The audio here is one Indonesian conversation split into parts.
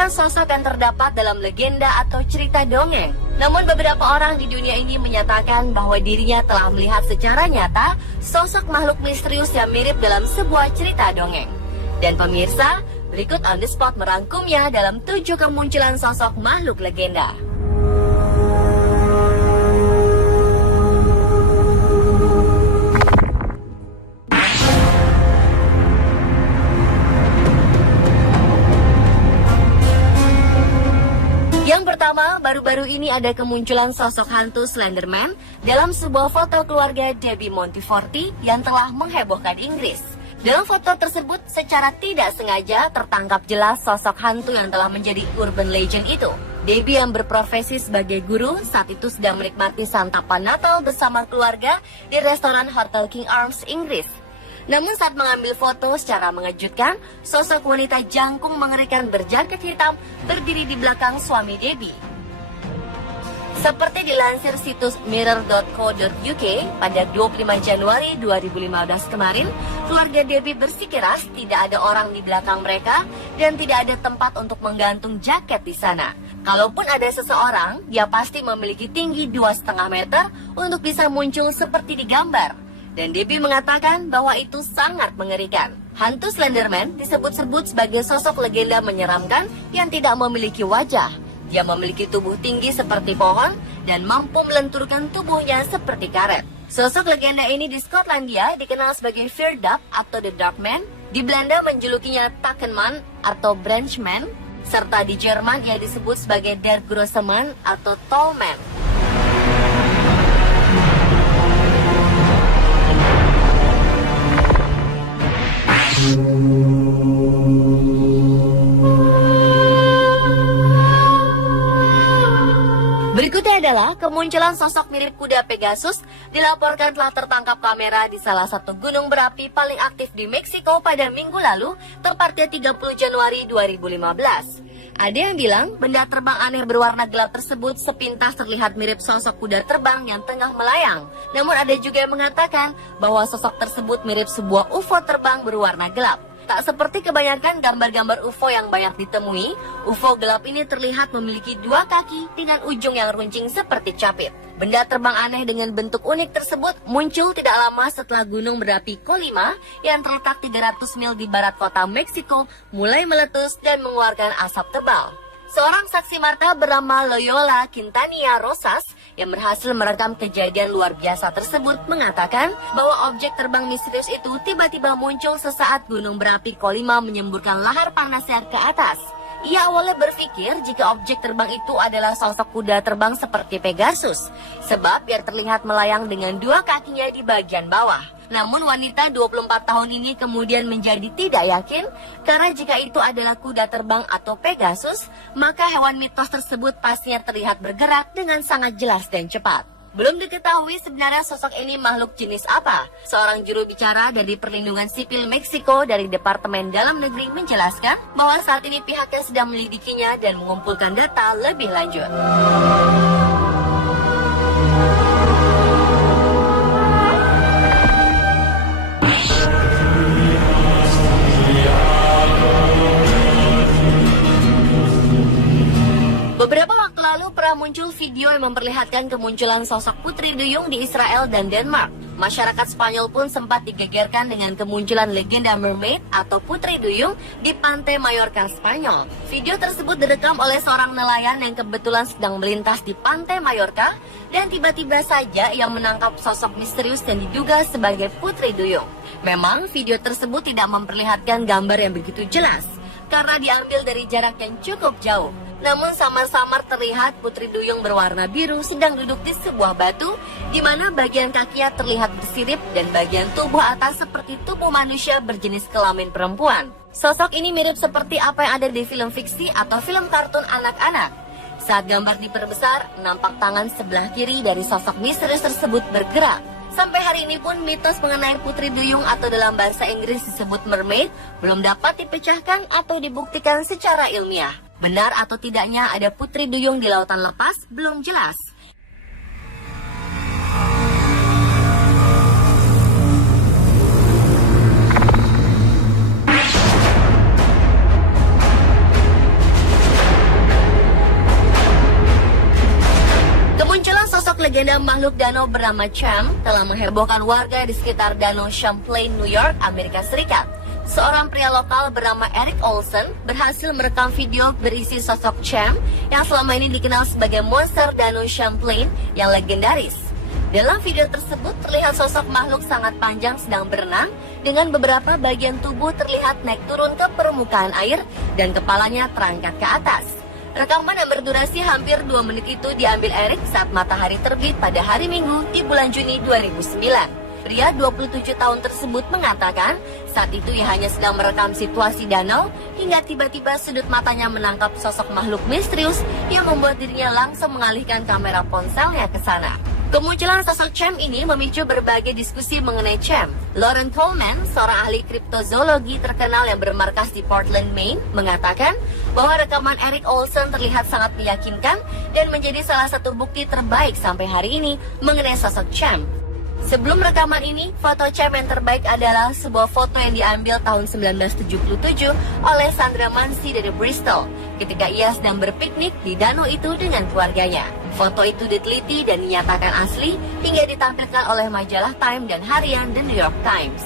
merupakan sosok yang terdapat dalam legenda atau cerita dongeng. Namun beberapa orang di dunia ini menyatakan bahwa dirinya telah melihat secara nyata sosok makhluk misterius yang mirip dalam sebuah cerita dongeng. Dan pemirsa, berikut On The Spot merangkumnya dalam 7 kemunculan sosok makhluk legenda. Yang pertama, baru-baru ini ada kemunculan sosok hantu Slenderman dalam sebuah foto keluarga Debbie Monteforti yang telah menghebohkan Inggris. Dalam foto tersebut, secara tidak sengaja tertangkap jelas sosok hantu yang telah menjadi urban legend itu. Debbie yang berprofesi sebagai guru saat itu sedang menikmati santapan Natal bersama keluarga di restoran Hotel King Arms, Inggris. Namun saat mengambil foto secara mengejutkan, sosok wanita jangkung mengerikan berjaket hitam berdiri di belakang suami Debbie. Seperti dilansir situs mirror.co.uk, pada 25 Januari 2015 kemarin, keluarga Debbie bersikeras tidak ada orang di belakang mereka dan tidak ada tempat untuk menggantung jaket di sana. Kalaupun ada seseorang, dia pasti memiliki tinggi 2,5 meter untuk bisa muncul seperti di gambar. Dan Debbie mengatakan bahwa itu sangat mengerikan. Hantu Slenderman disebut-sebut sebagai sosok legenda menyeramkan yang tidak memiliki wajah. Dia memiliki tubuh tinggi seperti pohon dan mampu melenturkan tubuhnya seperti karet. Sosok legenda ini di Skotlandia dikenal sebagai Feardap atau The Dark Man. Di Belanda menjulukinya Takenman atau Branchman. Serta di Jerman ia disebut sebagai Der Grosse Man atau Tall Man. Berikutnya adalah kemunculan sosok mirip kuda Pegasus dilaporkan telah tertangkap kamera di salah satu gunung berapi paling aktif di Meksiko pada minggu lalu, tepatnya 30 Januari 2015. Ada yang bilang benda terbang aneh berwarna gelap tersebut sepintas terlihat mirip sosok kuda terbang yang tengah melayang. Namun ada juga yang mengatakan bahwa sosok tersebut mirip sebuah UFO terbang berwarna gelap. Tak seperti kebanyakan gambar-gambar UFO yang banyak ditemui, UFO gelap ini terlihat memiliki 2 kaki dengan ujung yang runcing seperti capit. Benda terbang aneh dengan bentuk unik tersebut muncul tidak lama setelah gunung berapi Colima yang terletak 300 mil di barat kota Meksiko mulai meletus dan mengeluarkan asap tebal. Seorang saksi mata bernama Loyola Quintanilla Rosas yang berhasil merekam kejadian luar biasa tersebut mengatakan bahwa objek terbang misterius itu tiba-tiba muncul sesaat gunung berapi Colima menyemburkan lahar panasnya ke atas. Ia awalnya berpikir jika objek terbang itu adalah sosok kuda terbang seperti Pegasus, sebab ia terlihat melayang dengan 2 kakinya di bagian bawah. Namun wanita 24 tahun ini kemudian menjadi tidak yakin karena jika itu adalah kuda terbang atau Pegasus, maka hewan mitos tersebut pastinya terlihat bergerak dengan sangat jelas dan cepat. Belum diketahui sebenarnya sosok ini makhluk jenis apa. Seorang juru bicara dari Perlindungan Sipil Meksiko dari Departemen Dalam Negeri menjelaskan bahwa saat ini pihaknya sedang menyelidikinya dan mengumpulkan data lebih lanjut. Beberapa waktu lalu pernah muncul video yang memperlihatkan kemunculan sosok putri duyung di Israel dan Denmark. Masyarakat Spanyol pun sempat digegerkan dengan kemunculan legenda mermaid atau putri duyung di pantai Mallorca, Spanyol. Video tersebut direkam oleh seorang nelayan yang kebetulan sedang melintas di pantai Mallorca dan tiba-tiba saja ia menangkap sosok misterius yang diduga sebagai putri duyung. Memang video tersebut tidak memperlihatkan gambar yang begitu jelas karena diambil dari jarak yang cukup jauh. Namun samar-samar terlihat putri duyung berwarna biru sedang duduk di sebuah batu, di mana bagian kakinya terlihat bersirip dan bagian tubuh atas seperti tubuh manusia berjenis kelamin perempuan. Sosok ini mirip seperti apa yang ada di film fiksi atau film kartun anak-anak. Saat gambar diperbesar, nampak tangan sebelah kiri dari sosok misterius tersebut bergerak. Sampai hari ini pun mitos mengenai putri duyung atau dalam bahasa Inggris disebut mermaid belum dapat dipecahkan atau dibuktikan secara ilmiah. Benar atau tidaknya ada putri duyung di lautan lepas belum jelas. legenda makhluk danau bernama Cham telah menghebohkan warga di sekitar Danau Champlain, New York, Amerika Serikat. Seorang pria lokal bernama Eric Olsen berhasil merekam video berisi sosok Cham yang selama ini dikenal sebagai monster Danau Champlain yang legendaris. Dalam video tersebut terlihat sosok makhluk sangat panjang sedang berenang dengan beberapa bagian tubuh terlihat naik turun ke permukaan air dan kepalanya terangkat ke atas. Rekaman yang berdurasi hampir 2 menit itu diambil Eric saat matahari terbit pada hari Minggu di bulan Juni 2009. Pria 27 tahun tersebut mengatakan saat itu ia hanya sedang merekam situasi danau hingga tiba-tiba sudut matanya menangkap sosok makhluk misterius yang membuat dirinya langsung mengalihkan kamera ponselnya ke sana. Kemunculan sosok Cham ini memicu berbagai diskusi mengenai Cham. Lauren Coleman, seorang ahli kriptozoologi terkenal yang bermarkas di Portland, Maine, mengatakan bahwa rekaman Eric Olsen terlihat sangat meyakinkan dan menjadi salah satu bukti terbaik sampai hari ini mengenai sosok Cham. Sebelum rekaman ini, foto Cham yang terbaik adalah sebuah foto yang diambil tahun 1977 oleh Sandra Mansi dari Bristol ketika ia sedang berpiknik di danau itu dengan keluarganya. Foto itu diteliti dan dinyatakan asli hingga ditampilkan oleh majalah Time dan harian The New York Times.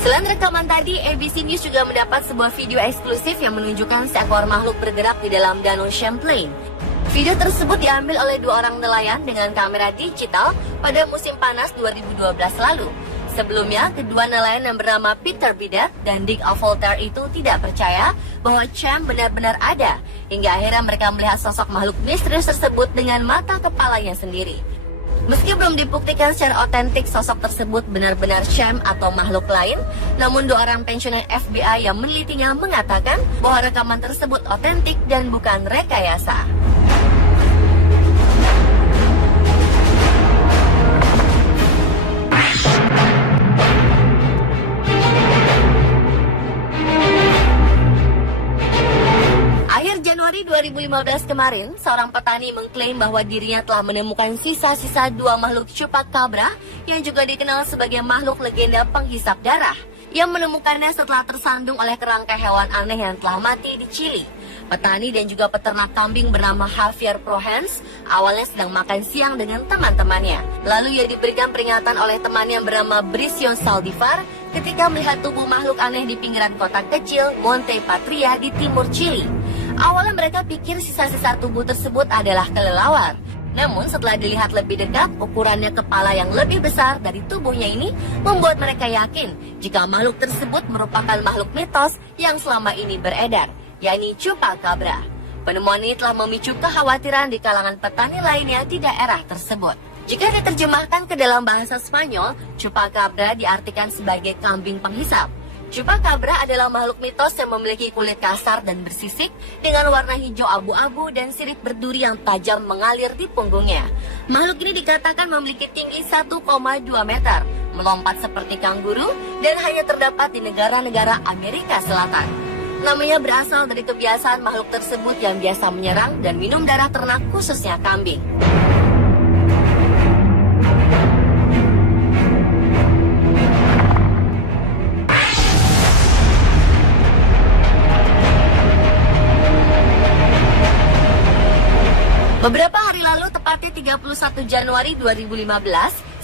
Selain rekaman tadi, ABC News juga mendapat sebuah video eksklusif yang menunjukkan seekor makhluk bergerak di dalam Danau Champlain. Video tersebut diambil oleh 2 orang nelayan dengan kamera digital pada musim panas 2012 lalu. Sebelumnya, kedua nelayan yang bernama Peter Bidet dan Dick Voltaire itu tidak percaya bahwa Cham benar-benar ada, hingga akhirnya mereka melihat sosok makhluk misterius tersebut dengan mata kepalanya sendiri. Meski belum dibuktikan secara otentik sosok tersebut benar-benar Cham atau makhluk lain, namun 2 orang pensiunan FBI yang menelitinya mengatakan bahwa rekaman tersebut otentik dan bukan rekayasa. Januari 2015 kemarin, seorang petani mengklaim bahwa dirinya telah menemukan sisa-sisa 2 makhluk chupacabra yang juga dikenal sebagai makhluk legenda penghisap darah yang menemukannya setelah tersandung oleh kerangka hewan aneh yang telah mati di Chili. Petani dan juga peternak kambing bernama Javier Prohens awalnya sedang makan siang dengan teman-temannya. Lalu ia diberikan peringatan oleh temannya yang bernama Bricio Saldivar ketika melihat tubuh makhluk aneh di pinggiran kota kecil Monte Patria di timur Chili. Awalnya mereka pikir sisa-sisa tubuh tersebut adalah kelelawar. Namun setelah dilihat lebih dekat, ukurannya kepala yang lebih besar dari tubuhnya ini membuat mereka yakin jika makhluk tersebut merupakan makhluk mitos yang selama ini beredar, yakni chupacabra. Penemuan ini telah memicu kekhawatiran di kalangan petani lainnya di daerah tersebut. Jika diterjemahkan ke dalam bahasa Spanyol, chupacabra diartikan sebagai kambing penghisap. Chupacabra adalah makhluk mitos yang memiliki kulit kasar dan bersisik dengan warna hijau abu-abu dan sirip berduri yang tajam mengalir di punggungnya. Makhluk ini dikatakan memiliki tinggi 1,2 meter, melompat seperti kanguru, dan hanya terdapat di negara-negara Amerika Selatan. Namanya berasal dari kebiasaan makhluk tersebut yang biasa menyerang dan minum darah ternak khususnya kambing. Beberapa hari lalu, tepatnya 31 Januari 2015,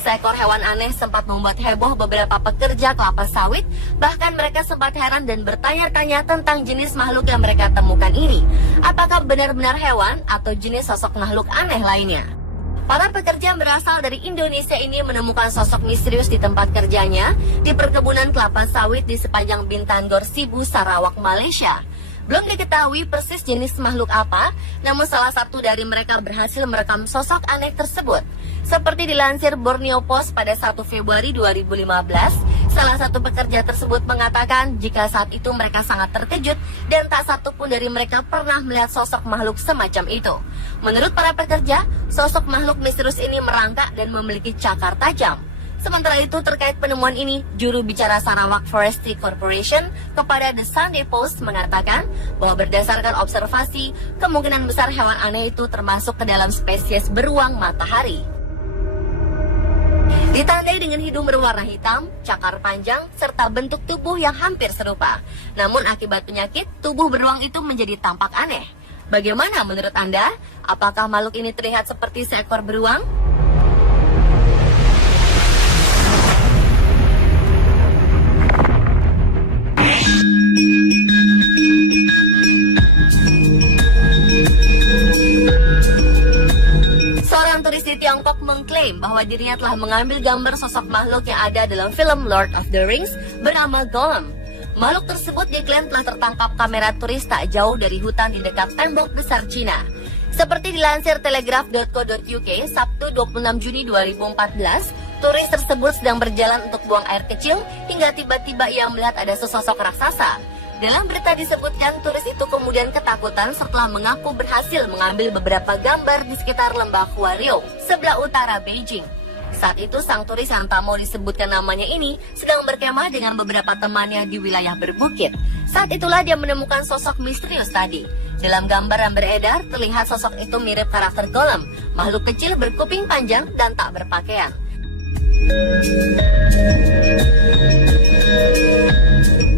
seekor hewan aneh sempat membuat heboh beberapa pekerja kelapa sawit. Bahkan mereka sempat heran dan bertanya-tanya tentang jenis makhluk yang mereka temukan ini. Apakah benar-benar hewan atau jenis sosok makhluk aneh lainnya? Para pekerja yang berasal dari Indonesia ini menemukan sosok misterius di tempat kerjanya di perkebunan kelapa sawit di sepanjang Bintangor Sibu, Sarawak, Malaysia. Belum diketahui persis jenis makhluk apa, namun salah satu dari mereka berhasil merekam sosok aneh tersebut. Seperti dilansir Borneo Post pada 1 Februari 2015, salah satu pekerja tersebut mengatakan jika saat itu mereka sangat terkejut dan tak satu pun dari mereka pernah melihat sosok makhluk semacam itu. Menurut para pekerja, sosok makhluk misterius ini merangkak dan memiliki cakar tajam. Sementara itu, terkait penemuan ini, juru bicara Sarawak Forestry Corporation kepada The Sunday Post mengatakan bahwa berdasarkan observasi, kemungkinan besar hewan aneh itu termasuk ke dalam spesies beruang matahari. Ditandai dengan hidung berwarna hitam, cakar panjang, serta bentuk tubuh yang hampir serupa. Namun akibat penyakit, tubuh beruang itu menjadi tampak aneh. Bagaimana menurut Anda? Apakah makhluk ini terlihat seperti seekor beruang? mengklaim bahwa dirinya telah mengambil gambar sosok makhluk yang ada dalam film Lord of the Rings bernama Gollum. Makhluk tersebut diklaim telah tertangkap kamera turis tak jauh dari hutan di dekat tembok besar Cina. Seperti dilansir telegraph.co.uk, Sabtu 26 Juni 2014, turis tersebut sedang berjalan untuk buang air kecil hingga tiba-tiba ia melihat ada sesosok raksasa. Dalam berita disebutkan, turis itu kemudian ketakutan setelah mengaku berhasil mengambil beberapa gambar di sekitar lembah Huaryo, sebelah utara Beijing. Saat itu, sang turis yang tak mau disebutkan namanya ini sedang berkemah dengan beberapa temannya di wilayah berbukit. Saat itulah dia menemukan sosok misterius tadi. Dalam gambar yang beredar, terlihat sosok itu mirip karakter Gollum, makhluk kecil berkuping panjang dan tak berpakaian.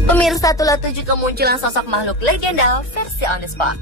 Pemirsa, itulah 7 kemunculan sosok makhluk legenda versi on the spot.